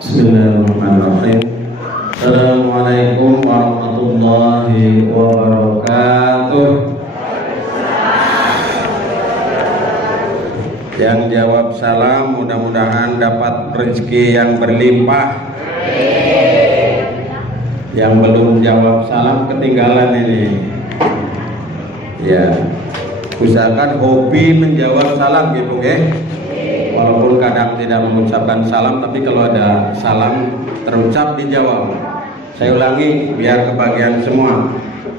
Bismillahirrahmanirrahim. Assalamualaikum warahmatullahi wabarakatuh. Yang jawab salam mudah-mudahan dapat rezeki yang berlimpah. Yang belum jawab salam ketinggalan ini. Ya, usahakan hobi menjawab salam gitu ya. Walaupun kadang tidak mengucapkan salam, tapi kalau ada salam terucap dijawab. Saya ulangi biar kebagian semua.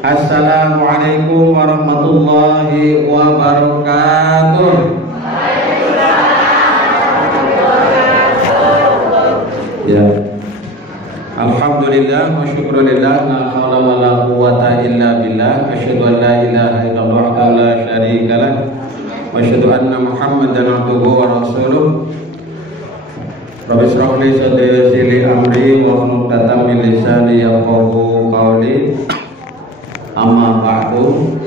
Assalamualaikum warahmatullahi wabarakatuh. Ya. Alhamdulillah wa syukrulillah, la haula wa la quwwata illa billah, asyhadu an la ilaha illallah wa la syarika lah, wa asyhadu anna Muhammadan abduhu wa rasuluh. Rabbi shrah li sadri wa yassir li amri wa hlul 'uqdatam min lisani yafqahu qawli. Amma ba'du.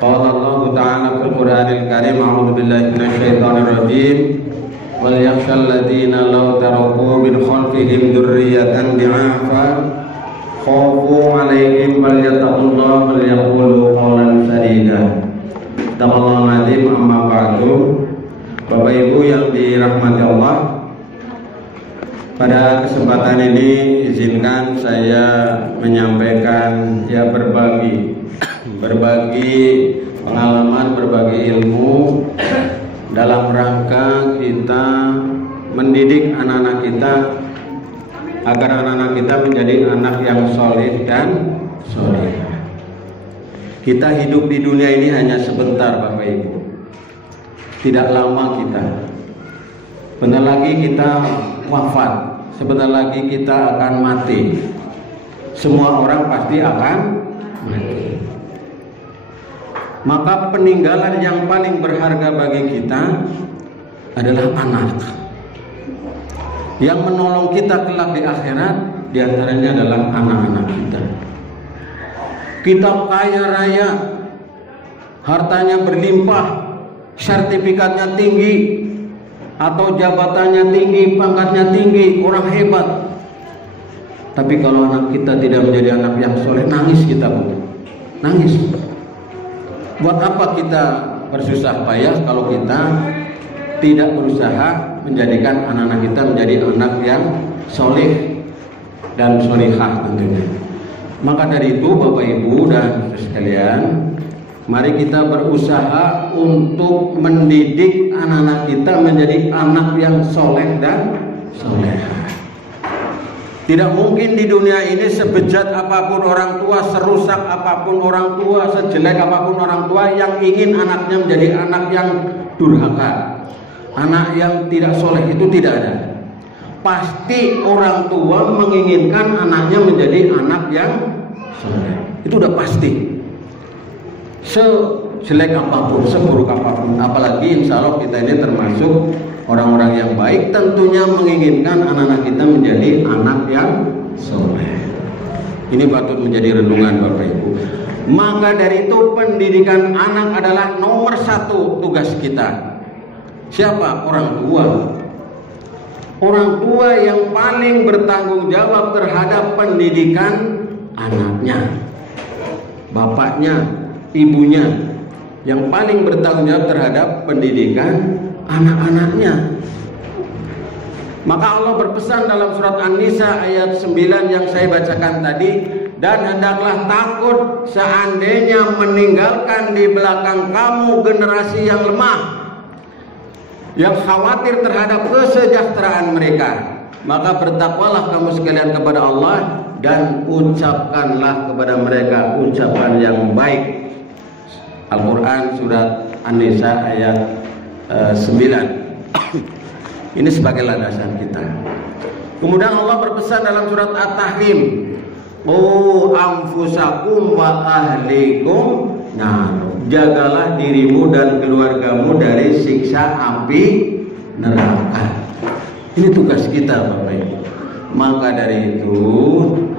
Qala Allah ta'ala fil Qur'anil Karim, a'udzu billahi minasy syaithanir rajim. Wal yakhshal ladzina law taraku min khalfihim dzurriyyatan di'afa khafu 'alaihim falyattaqullaha wal yaqulu qawlan sadida. Taqallahu azim. Amma ba'du. Bapak Ibu yang dirahmati Allah, pada kesempatan ini izinkan saya menyampaikan berbagi pengalaman, berbagi ilmu dalam rangka kita mendidik anak-anak kita agar anak-anak kita menjadi anak yang soleh dan soleh. Kita hidup di dunia ini hanya sebentar Bapak Ibu, tidak lama kita. Bentar lagi kita wafat, sebentar lagi kita akan mati. Semua orang pasti akan mati. Maka peninggalan yang paling berharga bagi kita adalah anak. Yang menolong kita kelak di akhirat diantaranya adalah anak-anak kita. Kita kaya raya, hartanya berlimpah, sertifikatnya tinggi, atau jabatannya tinggi, pangkatnya tinggi, orang hebat. Tapi kalau anak kita tidak menjadi anak yang soleh, nangis kita, nangis. Buat apa kita bersusah payah kalau kita tidak berusaha menjadikan anak-anak kita menjadi anak yang soleh dan solihah tentunya. Maka dari itu Bapak Ibu dan sekalian, mari kita berusaha untuk mendidik anak-anak kita menjadi anak yang soleh dan solehah. Tidak mungkin di dunia ini sebejat apapun orang tua, serusak apapun orang tua, sejelek apapun orang tua yang ingin anaknya menjadi anak yang durhaka, anak yang tidak soleh, itu tidak ada. Pasti orang tua menginginkan anaknya menjadi anak yang soleh. Itu udah pasti. Sejelek apapun, seburuk apapun, apalagi insya Allah kita ini termasuk orang-orang yang baik, tentunya menginginkan anak-anak kita menjadi anak yang soleh. Ini patut menjadi renungan Bapak Ibu. Maka dari itu pendidikan anak adalah nomor satu tugas kita. Siapa? Orang tua. Orang tua yang paling bertanggung jawab terhadap pendidikan anaknya. Bapaknya, ibunya yang paling bertanggung jawab terhadap pendidikan anak-anaknya. Maka Allah berpesan dalam surat An-Nisa ayat 9 yang saya bacakan tadi, dan hendaklah takut seandainya meninggalkan di belakang kamu generasi yang lemah, yang khawatir terhadap kesejahteraan mereka. Maka bertakwalah kamu sekalian kepada Allah dan ucapkanlah kepada mereka ucapan yang baik. Al-Quran surat An-Nisa ayat 9. Ini sebagai landasan kita. Kemudian Allah berpesan dalam surat At-Tahrim, "Qu anfusakum wa ahlikum nar." Jagalah dirimu dan keluargamu dari siksa api neraka. Ini tugas kita Bapak Ibu. Maka dari itu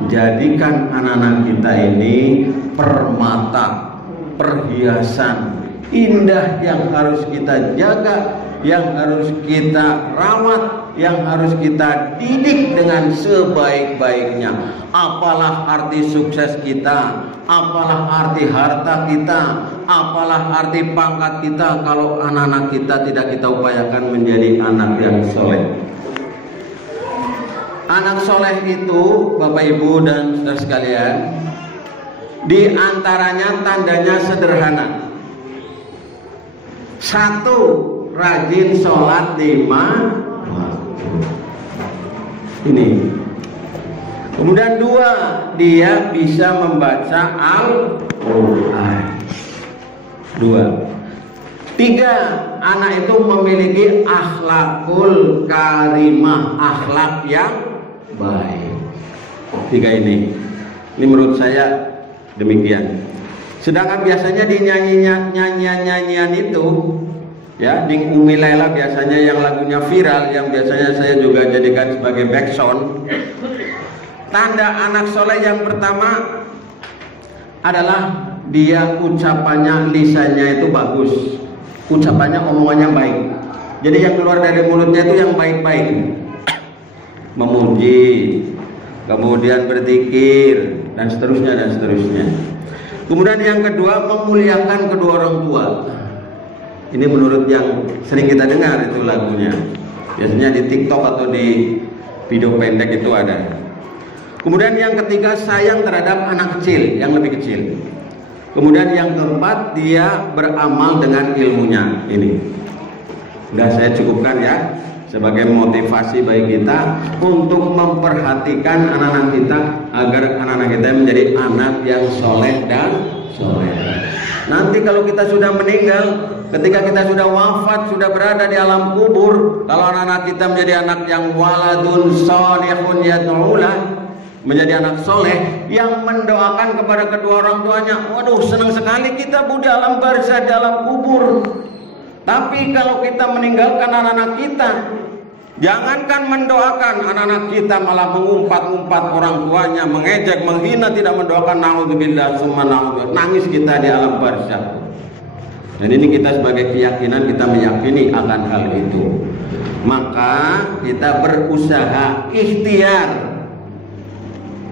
jadikan anak-anak kita ini permata, perhiasan indah yang harus kita jaga, yang harus kita rawat, yang harus kita didik dengan sebaik-baiknya. Apalah arti sukses kita, apalah arti harta kita, apalah arti pangkat kita kalau anak-anak kita tidak kita upayakan menjadi anak yang soleh. Anak soleh itu, Bapak Ibu dan saudara sekalian, di antaranya tandanya sederhana. Satu, rajin sholat 5 waktu. Ini. Kemudian 2, dia bisa membaca Al-Quran. 2. 3, anak itu memiliki akhlakul karimah, akhlak yang baik. 3 ini menurut saya demikian. Sedangkan biasanya di nyanyian itu, ya, di Umi Laila biasanya yang lagunya viral, yang biasanya saya juga jadikan sebagai backsound. Tanda anak soleh yang pertama adalah dia ucapannya, lisannya itu bagus, ucapannya, omongannya baik. Jadi yang keluar dari mulutnya itu yang baik-baik, memuji, kemudian berzikir, dan seterusnya dan seterusnya. Kemudian yang kedua, memuliakan kedua orang tua. Ini menurut yang sering kita dengar itu lagunya. Biasanya di TikTok atau di video pendek itu ada. Kemudian yang ketiga, sayang terhadap anak kecil, yang lebih kecil. Kemudian yang keempat, dia beramal dengan ilmunya. Ini sudah saya cukupkan ya, sebagai motivasi bagi kita untuk memperhatikan anak-anak kita, agar anak-anak kita menjadi anak yang soleh dan soleh. Nanti kalau kita sudah meninggal, ketika kita sudah wafat, sudah berada di alam kubur, kalau anak-anak kita menjadi anak yang waladun sholihun yad'ulah, menjadi anak soleh yang mendoakan kepada kedua orang tuanya, waduh senang sekali kita di alam barzah, di alam kubur. Tapi kalau kita meninggalkan anak-anak kita, jangankan mendoakan, anak-anak kita malah mengumpat-umpat orang tuanya, mengejek, menghina, tidak mendoakan, naudzubillah summa naudzubillah, nangis kita di alam barzah. Dan ini kita sebagai keyakinan, kita meyakini akan hal itu. Maka kita berusaha ikhtiar,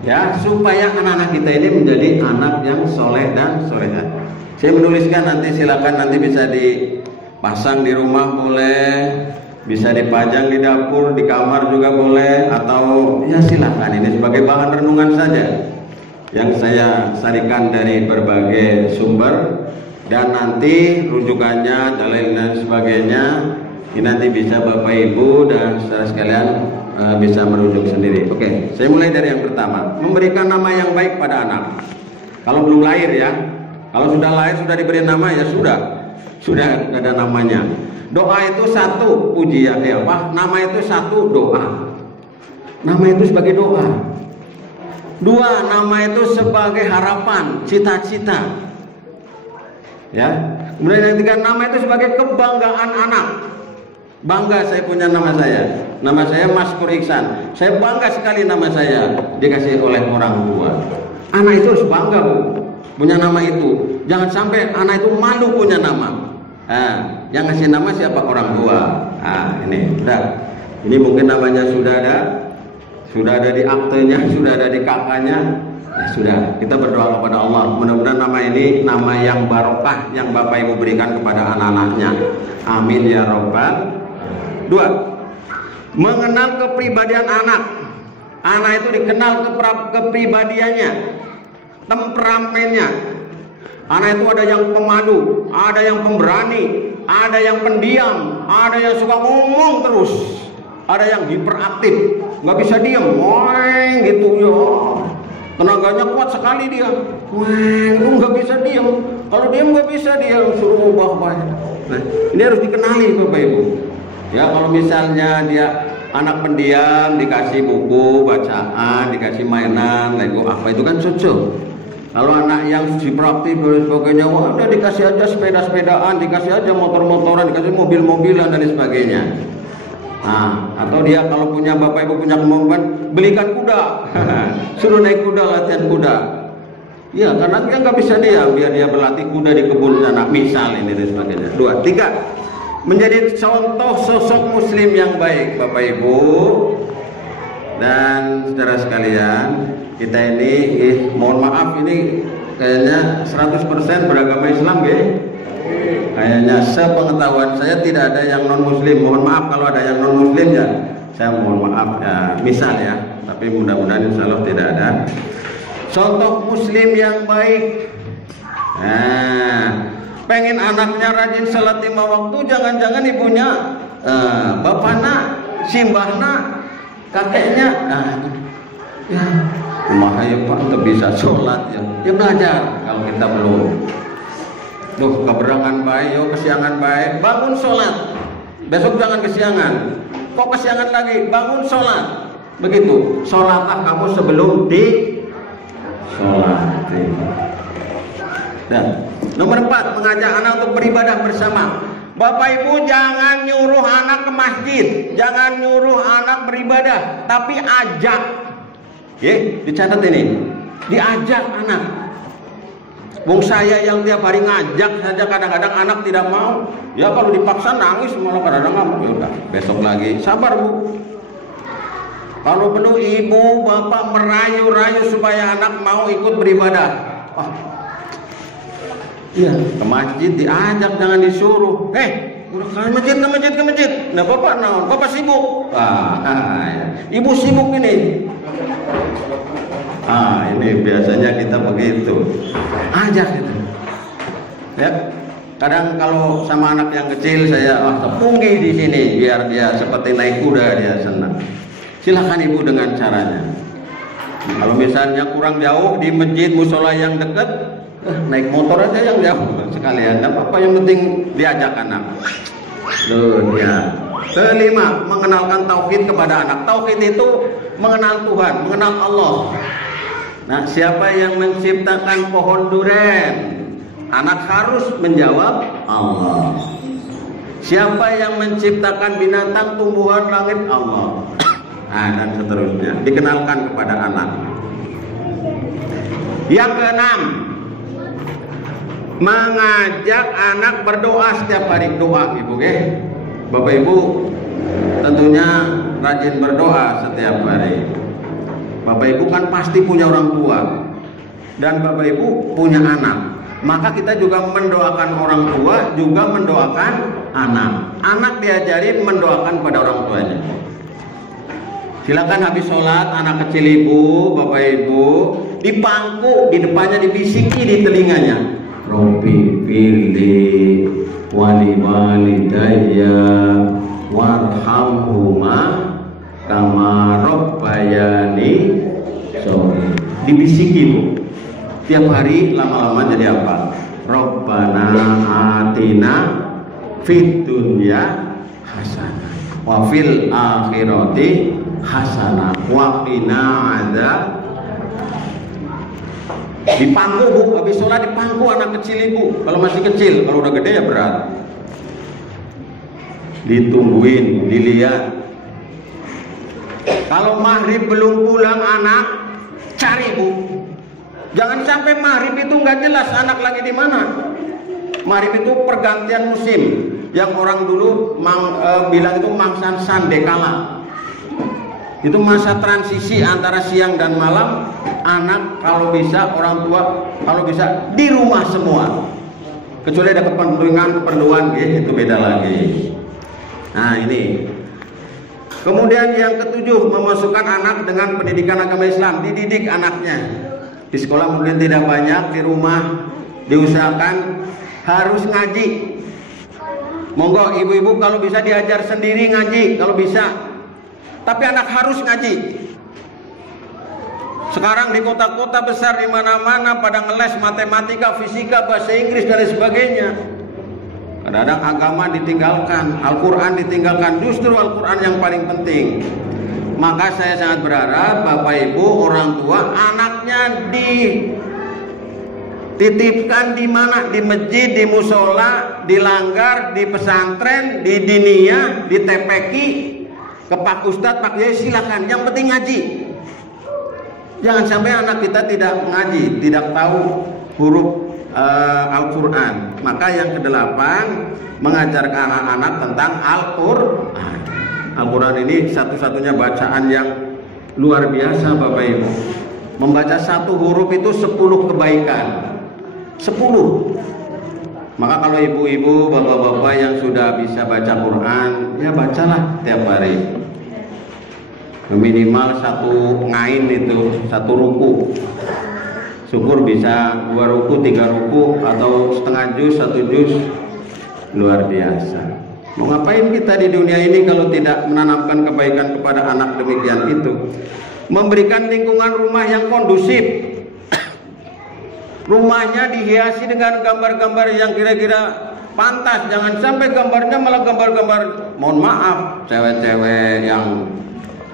ya, supaya anak-anak kita ini menjadi anak yang soleh dan solehah. Saya menuliskan, nanti silakan, nanti bisa dipasang di rumah boleh, bisa dipajang di dapur, di kamar juga boleh, atau ya silakan, ini sebagai bahan renungan saja yang saya sarikan dari berbagai sumber, dan nanti rujukannya, dalil dan sebagainya ini nanti bisa Bapak Ibu dan saudara sekalian bisa merujuk sendiri. Oke, saya mulai dari yang pertama, memberikan nama yang baik pada anak. Kalau belum lahir ya, kalau sudah lahir sudah diberi nama ya sudah ada namanya. Doa itu satu, pujian ya apa? Nama itu satu, doa. Nama itu sebagai doa. 2, nama itu sebagai harapan, cita-cita. Ya. Kemudian yang 3, nama itu sebagai kebanggaan anak. Bangga saya punya nama saya. Nama saya Maskur Iksan. Saya bangga sekali nama saya dikasih oleh orang tua. Anak itu harus bangga, Bu, punya nama itu. Jangan sampai anak itu malu punya nama. Yang ngasih nama siapa? Orang tua. Ini udah. Ini mungkin namanya sudah ada di aktenya, sudah ada di kakaknya. Ya sudah, kita berdoa kepada Allah. Mudah-mudahan nama ini nama yang barokah yang Bapak Ibu berikan kepada anak-anaknya. Amin ya robbal. 2, mengenal kepribadian anak. Anak itu dikenal kepribadiannya, temperamennya. Anak itu ada yang pemalu, ada yang pemberani, ada yang pendiam, ada yang suka ngomong terus, ada yang hiperaktif, nggak bisa diam, weng gitu ya. Tenaganya kuat sekali dia, weng, nggak bisa diam. Kalau diam nggak bisa dia, suruh ubah. Nah, ini harus dikenali Bapak Ibu. Ya, kalau misalnya dia anak pendiam, dikasih buku bacaan, dikasih mainan, Lego apa itu kan cocok. Kalau anak yang hiperaktif dan sebagainya, wah udah dikasih aja sepeda-sepedaan, dikasih aja motor-motoran, dikasih mobil-mobilan dan sebagainya. Nah, atau dia kalau punya Bapak Ibu punya kemampuan, belikan kuda, suruh naik kuda, latihan kuda. Ya, karena dia nggak bisa diam, biar dia berlatih kuda di kebun sana, misal ini dan sebagainya. 2, 3. menjadi contoh sosok muslim yang baik, Bapak Ibu dan saudara sekalian. Kita ini mohon maaf, ini kayaknya 100% beragama Islam ya. Kayaknya sepengetahuan saya tidak ada yang non muslim. Mohon maaf kalau ada yang non muslim ya, saya mohon maaf ya, misal ya, tapi mudah-mudahan insya Allah tidak ada. Contoh muslim yang baik. Nah, pengen anaknya rajin salat 5 waktu, jangan-jangan ibunya bapaknya, simbahnya, kakeknya ya kumaha ya Pak, untuk bisa sholat ya belajar. Kalau kita belum keberangan baik, kesiangan baik, bangun sholat, besok jangan kesiangan, kok kesiangan lagi, bangun sholat. Begitu, sholatlah kamu sebelum di sholat. Dan nomor 4, mengajak anak untuk beribadah bersama. Bapak Ibu jangan nyuruh anak ke masjid, jangan nyuruh anak beribadah, tapi ajak. Dicatat ini, diajak anak. Bung saya yang tiap hari ngajak saja, kadang-kadang anak tidak mau. Ya kalau dipaksa nangis, malah kadang-kadang nggak mau. Ya udah, besok lagi, sabar Bu. Kalau perlu ibu bapak merayu-rayu supaya anak mau ikut beribadah. Iya, ke masjid diajak, jangan disuruh. Udah ke masjid. Nah bapak naon? Bapak sibuk. Ibu sibuk ini. Ini biasanya kita begitu. Ajak itu. Ya. Kadang kalau sama anak yang kecil saya tepunggi di sini biar dia seperti naik kuda, dia senang. Silakan ibu dengan caranya. Kalau misalnya kurang jauh di masjid musola yang dekat, naik motor aja yang jauh sekalian. Apa yang penting diajak anak. Ya. Kelima, mengenalkan tauhid kepada anak. Tauhid itu mengenal Tuhan, mengenal Allah. Nah, siapa yang menciptakan pohon duren? Anak harus menjawab Allah. Siapa yang menciptakan binatang, tumbuhan, langit? Allah. Dan seterusnya. Dikenalkan kepada anak. Yang keenam, mengajak anak berdoa setiap hari. Doa, Ibu, Bapak Ibu tentunya rajin berdoa setiap hari. Bapak Ibu kan pasti punya orang tua, dan Bapak Ibu punya anak. Maka kita juga mendoakan orang tua, juga mendoakan anak. Anak diajarin mendoakan pada orang tuanya. Silakan habis sholat, anak kecil ibu, bapak ibu, dipangku, di depannya dibisiki di telinganya. Robbi firli wali walidayya warhamhuma kama rabbayani shaghira. Dibisiki Bu. Tiap hari lama-lama jadi apa? Rabbana atina fid dunya hasanah wa fil akhirati hasanah wa qina adzab. Dipangku Bu, habis sholat dipangku anak kecil ibu. Kalau masih kecil, kalau udah gede ya berat. Ditungguin, dilihat. Kalau maghrib belum pulang anak, cari Bu. Jangan sampai maghrib itu nggak jelas anak lagi di mana. Maghrib itu pergantian musim, yang orang dulu bilang itu mangsan sandekala. Itu masa transisi antara siang dan malam. Anak kalau bisa, orang tua kalau bisa di rumah semua, kecuali ada keperluan itu beda lagi. Nah ini. Kemudian yang ketujuh, memasukkan anak dengan pendidikan agama Islam. Dididik anaknya. Di sekolah mungkin tidak banyak, di rumah diusahakan harus ngaji. Monggo ibu-ibu kalau bisa diajar sendiri ngaji kalau bisa. Tapi anak harus ngaji. Sekarang di kota-kota besar di mana-mana pada ngeles matematika, fisika, bahasa Inggris dan sebagainya. Kadang-kadang agama ditinggalkan, Al-Quran ditinggalkan. Justru Al-Quran yang paling penting. Maka saya sangat berharap Bapak Ibu, orang tua, anaknya dititipkan di mana? Di masjid, di musola, di langgar, di pesantren, di diniyah, di TPQ, ke Pak Ustadz, Pak Yai, silakan. Yang penting ngaji. Jangan sampai anak kita tidak mengaji, tidak tahu huruf Al-Quran. Maka yang kedelapan, mengajarkan anak-anak tentang Al-Quran. Al-Quran ini satu-satunya bacaan yang luar biasa Bapak Ibu. Membaca satu huruf itu 10 kebaikan. 10. Maka kalau ibu-ibu, bapak-bapak yang sudah bisa baca Quran, ya bacalah tiap hari. Minimal 1 ngain itu 1 ruku. Syukur bisa 2 ruku, 3 ruku, atau setengah juz, 1 juz. Luar biasa. Mau ngapain kita di dunia ini kalau tidak menanamkan kebaikan kepada anak demikian itu? Memberikan lingkungan rumah yang kondusif. Rumahnya dihiasi dengan gambar-gambar yang kira-kira pantas. Jangan sampai gambarnya malah gambar-gambar, mohon maaf, cewek-cewek yang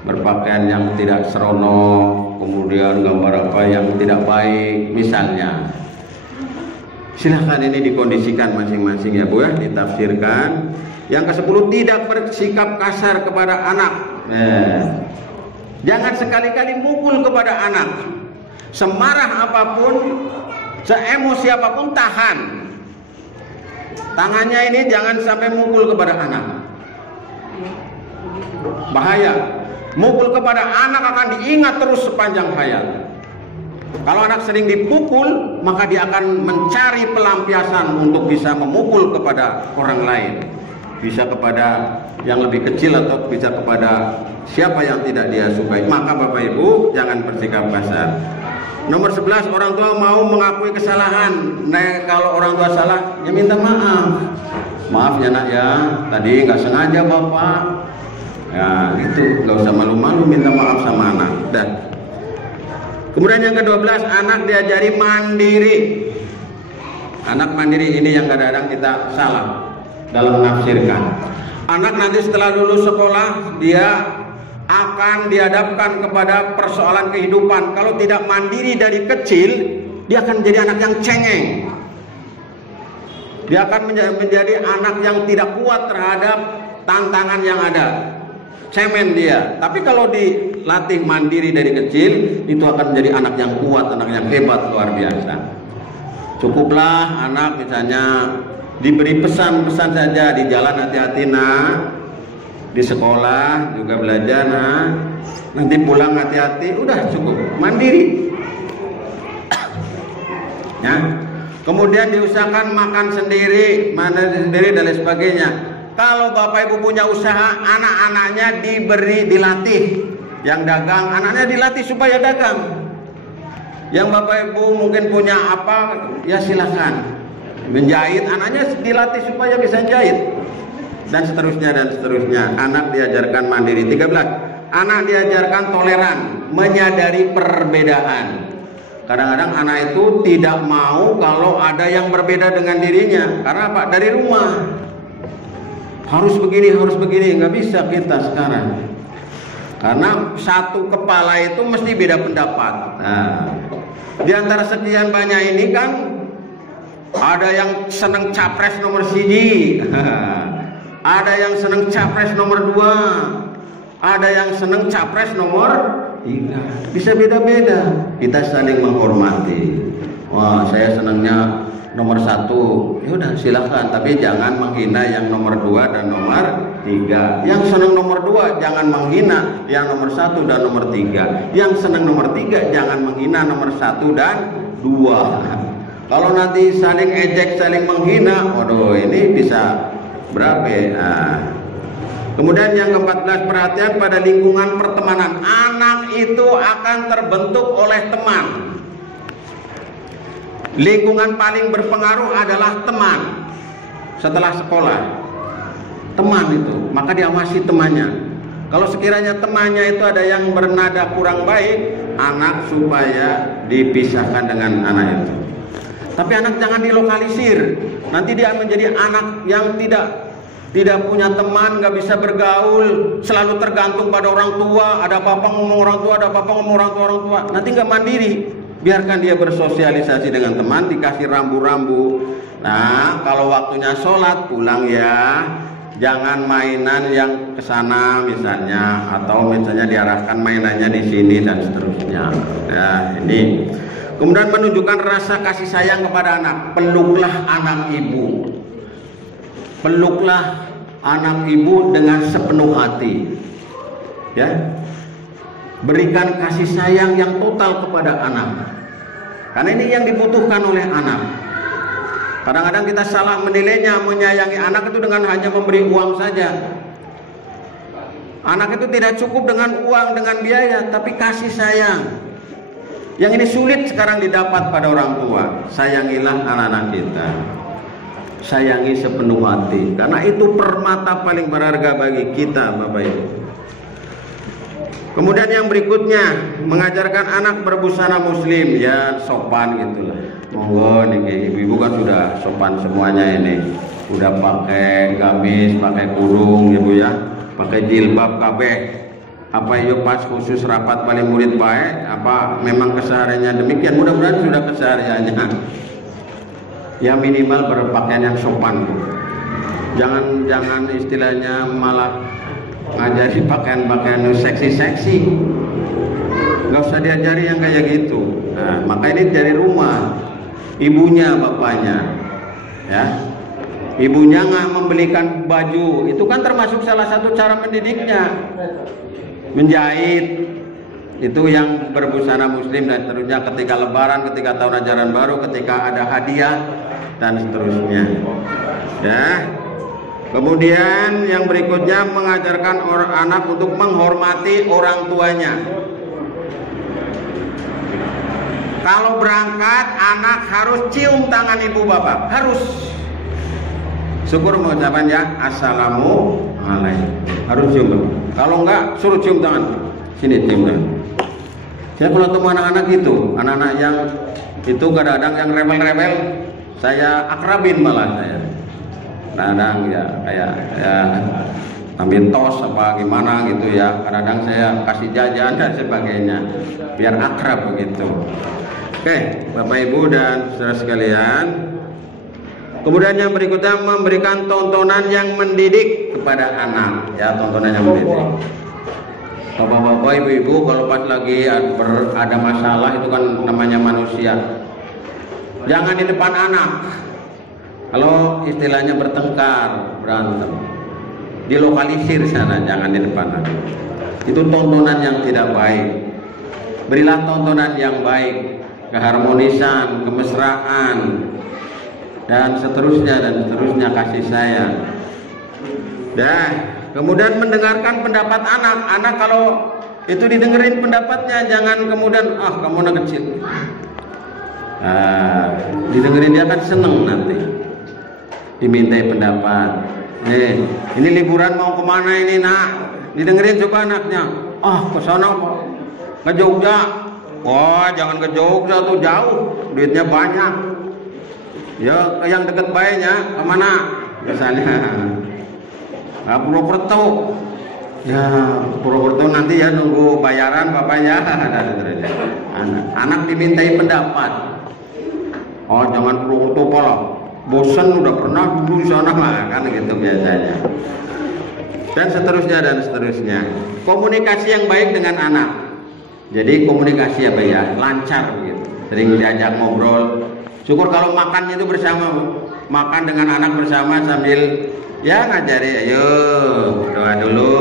berpakaian yang tidak serono, kemudian gambar apa yang tidak baik misalnya. Silahkan ini dikondisikan masing-masing ya Bu ya, ditafsirkan. Yang ke-10, tidak bersikap kasar kepada anak. Jangan sekali-kali mukul kepada anak. Semarah apapun, seemosi apapun, tahan. Tangannya ini jangan sampai mukul kepada anak. Bahaya. Mukul kepada anak akan diingat terus sepanjang hayat. Kalau anak sering dipukul, maka dia akan mencari pelampiasan untuk bisa memukul kepada orang lain. Bisa kepada yang lebih kecil atau bisa kepada siapa yang tidak dia sukai. Maka Bapak Ibu jangan bersikap kasar. Nomor 11, orang tua mau mengakui kesalahan. Nah, kalau orang tua salah, ya minta maaf. Maaf ya nak ya, tadi nggak sengaja Bapak. Ya itu, nggak usah malu-malu minta maaf sama anak. Dan kemudian yang ke-12, anak diajari mandiri. Anak mandiri ini yang kadang-kadang kita salah dalam menafsirkan. Anak nanti setelah lulus sekolah, dia akan dihadapkan kepada persoalan kehidupan. Kalau tidak mandiri dari kecil, dia akan menjadi anak yang cengeng. Dia akan menjadi anak yang tidak kuat terhadap tantangan yang ada. Cemen dia. Tapi kalau dilatih mandiri dari kecil, itu akan menjadi anak yang kuat, anak yang hebat, luar biasa. Cukuplah anak misalnya diberi pesan-pesan saja di jalan, hati-hati nak, di sekolah juga belajar nak, nanti pulang hati-hati, udah cukup, mandiri. Ya. Kemudian diusahakan makan sendiri, dan lain sebagainya. Kalau Bapak Ibu punya usaha, anak-anaknya dilatih. Yang dagang, anaknya dilatih supaya dagang. Yang Bapak Ibu mungkin punya apa, ya silakan. Menjahit, anaknya dilatih supaya bisa jahit. Dan seterusnya dan seterusnya. Anak diajarkan mandiri. 13, anak diajarkan toleran, menyadari perbedaan. Kadang-kadang anak itu tidak mau kalau ada yang berbeda dengan dirinya. Karena apa? Dari rumah. Harus begini, nggak bisa kita sekarang. Karena satu kepala itu mesti beda pendapat. Nah, di antara sekian banyak ini kan ada yang seneng capres nomor 1, ada yang seneng capres nomor 2, ada yang seneng capres nomor 3. Bisa beda-beda. Kita saling menghormati. Wah, saya senengnya nomor 1, ya udah silakan, tapi jangan menghina yang nomor 2 dan nomor 3. Yang senang nomor 2 jangan menghina yang nomor 1 dan nomor 3. Yang senang nomor 3 jangan menghina nomor 1 dan 2. Kalau nanti saling ejek, saling menghina, waduh ini bisa berapa ya? Kemudian yang ke-14, perhatian pada lingkungan pertemanan. Anak itu akan terbentuk oleh teman. Lingkungan paling berpengaruh adalah teman. Setelah sekolah, teman itu, maka diawasi temannya. Kalau sekiranya temannya itu ada yang bernada kurang baik, anak supaya dipisahkan dengan anak itu. Tapi anak jangan dilokalisir. Nanti dia menjadi anak yang tidak punya teman, nggak bisa bergaul, selalu tergantung pada orang tua. Ada apa-apa ngomong orang tua, ada apa-apa ngomong orang tua. Nanti nggak mandiri. Biarkan dia bersosialisasi dengan teman, dikasih rambu-rambu. Nah, kalau waktunya sholat pulang ya, jangan mainan yang kesana misalnya, atau misalnya diarahkan mainannya di sini dan seterusnya. Nah, ini. Kemudian menunjukkan rasa kasih sayang kepada anak. Peluklah anak ibu. peluklah anak ibu dengan sepenuh hati, ya. Berikan kasih sayang yang total kepada anak, karena ini yang dibutuhkan oleh anak. Kadang-kadang kita salah menilainya, menyayangi anak itu dengan hanya memberi uang saja. Anak itu tidak cukup dengan uang, dengan biaya, tapi kasih sayang. Yang ini sulit sekarang didapat pada orang tua. Sayangilah anak-anak kita, sayangi sepenuh hati, karena itu permata paling berharga bagi kita, Bapak Ibu. Kemudian yang berikutnya, mengajarkan anak berbusana muslim, ya sopan gitulah. Monggo nih, ibu-ibu kan sudah sopan semuanya ini, udah pakai gamis, pakai kurung, ibu ya, pakai jilbab kabeh. Apa yuk pas khusus rapat paling murid baik? Apa memang kesehariannya demikian? Mudah-mudahan sudah kesehariannya. Ya minimal berpakaian yang sopan. Jangan istilahnya malah ngajari pakaian-pakaian seksi-seksi. Nggak usah diajari yang kayak gitu. Nah, maka ini dari rumah, ibunya, bapaknya, ya. Ibunya nggak membelikan baju, itu kan termasuk salah satu cara mendidiknya. Menjahit, itu yang berbusana muslim dan seterusnya, ketika lebaran, ketika tahun ajaran baru, ketika ada hadiah dan seterusnya, ya. Kemudian yang berikutnya, mengajarkan anak untuk menghormati orang tuanya. Kalau berangkat, anak harus cium tangan ibu bapak, harus. Syukur mengucapkan ya assalamualaikum, harus cium. Kalau enggak, suruh cium tangan. Sini cium tangan. Saya kalau ketemu anak-anak itu, anak-anak yang itu kadang-kadang yang rebel-rebel, saya akrabin malah saya. Kadang ya kayak ambil tos apa gimana gitu ya, kadang saya kasih jajan dan sebagainya biar akrab begitu. Oke, Bapak Ibu dan saudara sekalian, kemudian yang berikutnya, memberikan tontonan yang mendidik kepada anak, ya, tontonan yang mendidik. Bapak-bapak, ibu-ibu, kalau pas lagi ada masalah, itu kan namanya manusia, jangan di depan anak. Kalau istilahnya bertengkar, berantem, dilokalisir sana, jangan di depan anak. Itu tontonan yang tidak baik. Berilah tontonan yang baik, keharmonisan, kemesraan, dan seterusnya kasih sayang. Dan kemudian mendengarkan pendapat anak. Anak kalau itu didengerin pendapatnya, jangan kemudian kamu anak kecil. Didengerin, dia kan seneng nanti. Dimintai pendapat. Ini liburan mau kemana ini nak? Didengerin coba anaknya. Ke sana ke Jogja. Wah, jangan ke Jogja tuh, jauh, duitnya banyak. Ya, yang deket baiknya kemana? Misalnya Purwokerto. Ya, Purwokerto nanti ya nunggu bayaran bapaknya. Anak dimintai pendapat. Jangan Purwokerto pola. Bosan, udah pernah dulu di sana lah, kan gitu biasanya. Dan seterusnya. Komunikasi yang baik dengan anak. Jadi komunikasi apa ya, lancar gitu. Sering diajak ngobrol. Syukur kalau makan itu bersama, makan dengan anak bersama sambil ya ngajari, ayo doa dulu,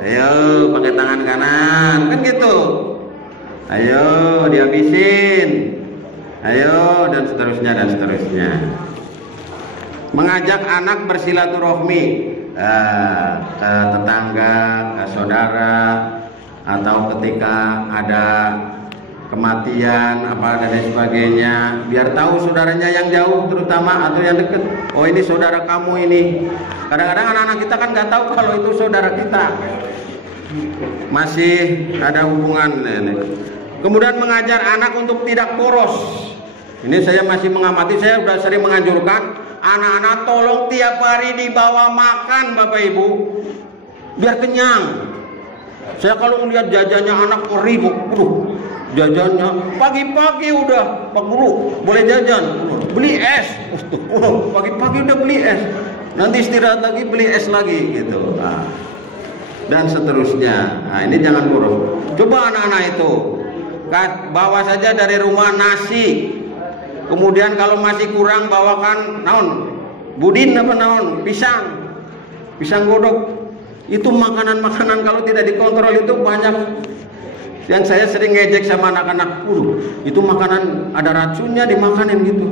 ayo pakai tangan kanan, kan gitu. Ayo dihabisin, ayo dan seterusnya. Mengajak anak bersilaturahmi ke tetangga, ke saudara, atau ketika ada kematian apa dan lain sebagainya, biar tahu saudaranya yang jauh terutama atau yang dekat. Oh, ini saudara kamu ini. Kadang-kadang anak-anak kita kan nggak tahu kalau itu saudara kita, masih ada hubungan. Kemudian mengajar anak untuk tidak boros. Ini saya masih mengamati, saya sudah sering menganjurkan anak-anak tolong tiap hari dibawa makan Bapak Ibu, biar kenyang. Saya kalau melihat jajannya anak ribu, jajannya pagi-pagi udah Pak Guru boleh jajan, beli es, pagi-pagi udah beli es, nanti istirahat lagi beli es lagi gitu, dan seterusnya. Ini jangan boros. Coba anak-anak itu bawa saja dari rumah nasi, kemudian kalau masih kurang bawakan budin apa naon, pisang godok. Itu makanan-makanan kalau tidak dikontrol itu banyak. Yang saya sering ngejek sama anak-anak, itu makanan ada racunnya dimakanin gitu.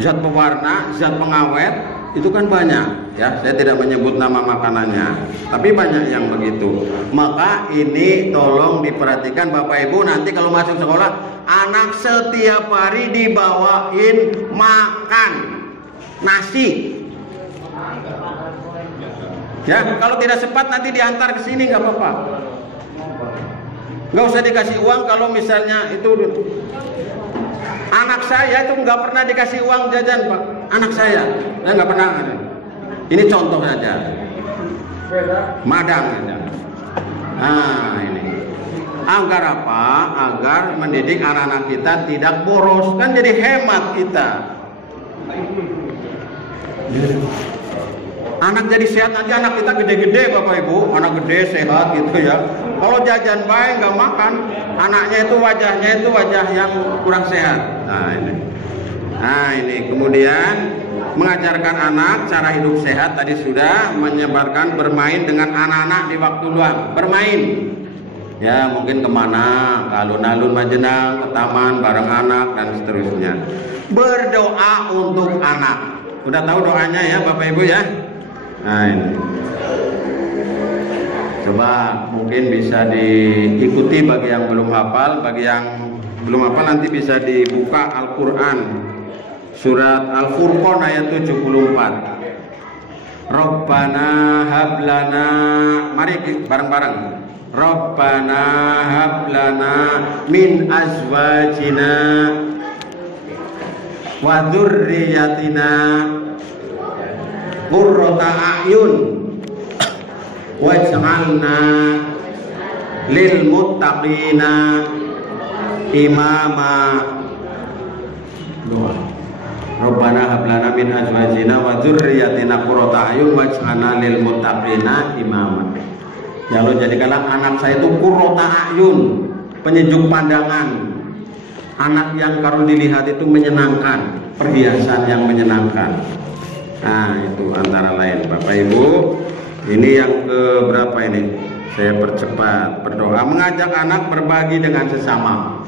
Zat pewarna, zat pengawet, itu kan banyak ya. Saya tidak menyebut nama makanannya, tapi banyak yang begitu. Maka ini tolong diperhatikan Bapak Ibu, nanti kalau masuk sekolah anak setiap hari dibawain makan nasi. Ya, kalau tidak sempat nanti diantar ke sini nggak apa-apa. Nggak usah dikasih uang kalau misalnya itu. Anak saya itu nggak pernah dikasih uang jajan, Pak. Anak saya nggak pernah. Ini contoh saja. Madang aja. Nah ini. Agar apa? Agar mendidik anak-anak kita tidak boros. Kan jadi hemat kita. Anak jadi sehat aja, anak kita gede-gede Bapak Ibu, anak gede sehat gitu ya. Kalau jajan baik nggak makan, anaknya itu wajah yang kurang sehat. Nah ini kemudian mengajarkan anak cara hidup sehat tadi sudah, menyebarkan bermain dengan anak-anak di waktu luang, bermain. Ya mungkin kemana, ke alun-alun Majenang, ke taman bareng anak dan seterusnya. Berdoa untuk anak. Udah tahu doanya ya Bapak Ibu ya. Nah ini coba mungkin bisa diikuti bagi yang belum hafal. Bagi yang belum hafal nanti bisa dibuka Al-Quran surat Al-Furqan ayat 74. Rabbana hablana, mari bareng-bareng. Rabbana hablana min azwajina wa dzurriyyatina qurrata a'yun waj'alna lil muttaqina imama. Doa. Rabbana hab lana min azwajina wa dzurriyyatina qurrata a'yun waj'alna lil muttaqina imama. Ya Allah, jadikanlah anak saya itu qurrata a'yun, penyejuk pandangan. Anak yang kalau dilihat itu menyenangkan, perhiasan yang menyenangkan. Nah itu antara lain Bapak Ibu. Ini yang keberapa ini? Saya percepat. Berdoa, mengajak anak berbagi dengan sesama.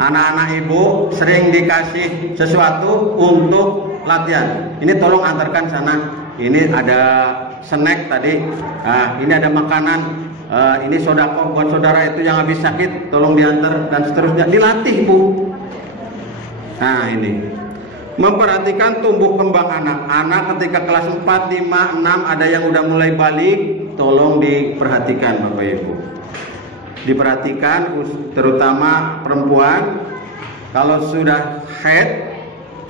Anak-anak ibu sering dikasih sesuatu untuk latihan. Ini tolong antarkan sana. Ini ada snack tadi. Nah, ini ada makanan. Ini sodako buat saudara itu yang habis sakit, tolong diantar dan seterusnya. Dilatih Bu. Nah ini. Memperhatikan tumbuh kembang anak. Anak ketika kelas 4, 5, 6 ada yang udah mulai balik, tolong diperhatikan Bapak Ibu. Diperhatikan terutama perempuan, kalau sudah haid,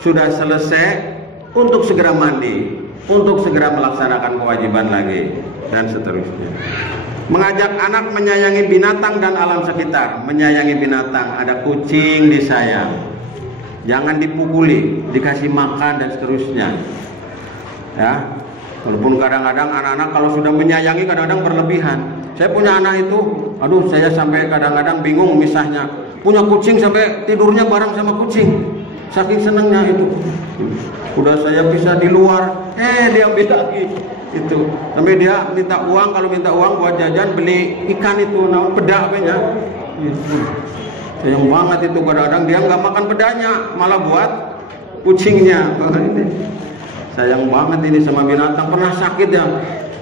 sudah selesai, untuk segera mandi, untuk segera melaksanakan kewajiban lagi dan seterusnya. Mengajak anak menyayangi binatang dan alam sekitar. Menyayangi binatang, ada kucing disayang, jangan dipukuli, dikasih makan dan seterusnya. Ya, walaupun kadang-kadang anak-anak kalau sudah menyayangi kadang-kadang berlebihan. Saya punya anak itu, aduh saya sampai kadang-kadang bingung misahnya. Punya kucing sampai tidurnya bareng sama kucing, saking senangnya itu. Udah saya bisa di luar, dia ambil lagi itu. Sampai dia minta uang, kalau minta uang buat jajan beli ikan itu, pedak apanya. Sayang banget itu, kadang-kadang dia nggak makan pedanya, malah buat kucingnya. Sayang banget ini sama binatang. Pernah sakit ya,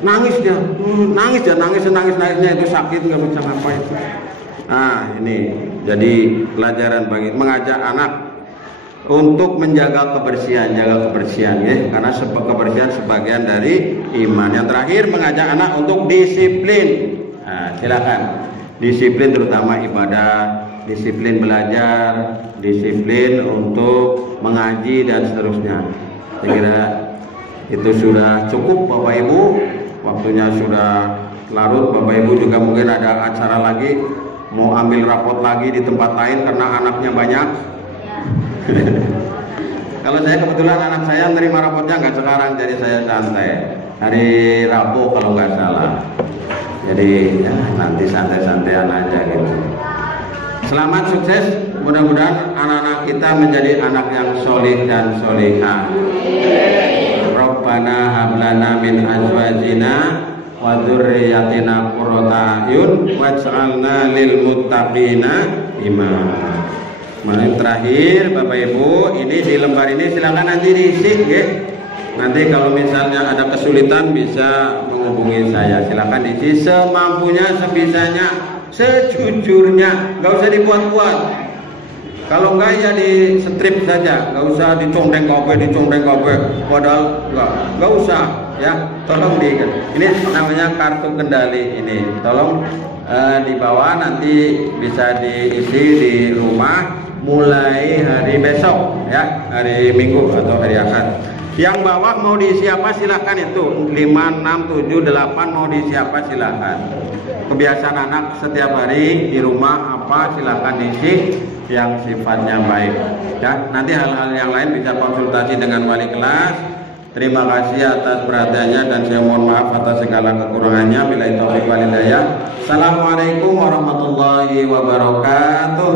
nangis nangisnya itu sakit, nggak bisa ngapain. Nah ini jadi pelajaran bagi mengajak anak untuk menjaga kebersihan, jaga kebersihan ya, karena kebersihan sebagian dari iman. Yang terakhir mengajak anak untuk disiplin. Nah, silakan disiplin terutama ibadah, disiplin belajar, disiplin untuk mengaji dan seterusnya. Saya kira itu sudah cukup Bapak Ibu, waktunya sudah larut. Bapak Ibu juga mungkin ada acara lagi, mau ambil rapot lagi di tempat lain karena anaknya banyak. Kalau saya kebetulan anak saya nerima rapotnya nggak sekarang, jadi saya santai. Hari Rabu kalau nggak salah. Jadi ya, nanti santai-santaian aja gitu. Selamat sukses, mudah-mudahan anak-anak kita menjadi anak yang solih dan solihah. Rabbana hab lana min azwajina wa dzurriyyatina qurrata a'yun waj'alna lil muttaqina imama. Mari terakhir Bapak Ibu, ini di lembar ini silakan nanti diisi ya. Nanti kalau misalnya ada kesulitan bisa menghubungi saya. Silakan diisi semampunya, sebisanya, sejujurnya, nggak usah dibuat-buat. Kalau enggak ya di strip saja, nggak usah dicondeng kope, padahal nggak usah ya. Tolong ini namanya kartu kendali ini. Tolong dibawa, nanti bisa diisi di rumah mulai hari besok ya, hari Minggu atau hari Ahad. Yang bawah mau diisi apa silahkan, itu 5, 6, 7, 8 mau diisi apa silahkan. Kebiasaan anak setiap hari di rumah apa silahkan diisi yang sifatnya baik ya. Nanti hal-hal yang lain bisa konsultasi dengan wali kelas. Terima kasih atas perhatiannya dan saya mohon maaf atas segala kekurangannya. Billahi taufiq wal hidayah. Assalamualaikum warahmatullahi wabarakatuh.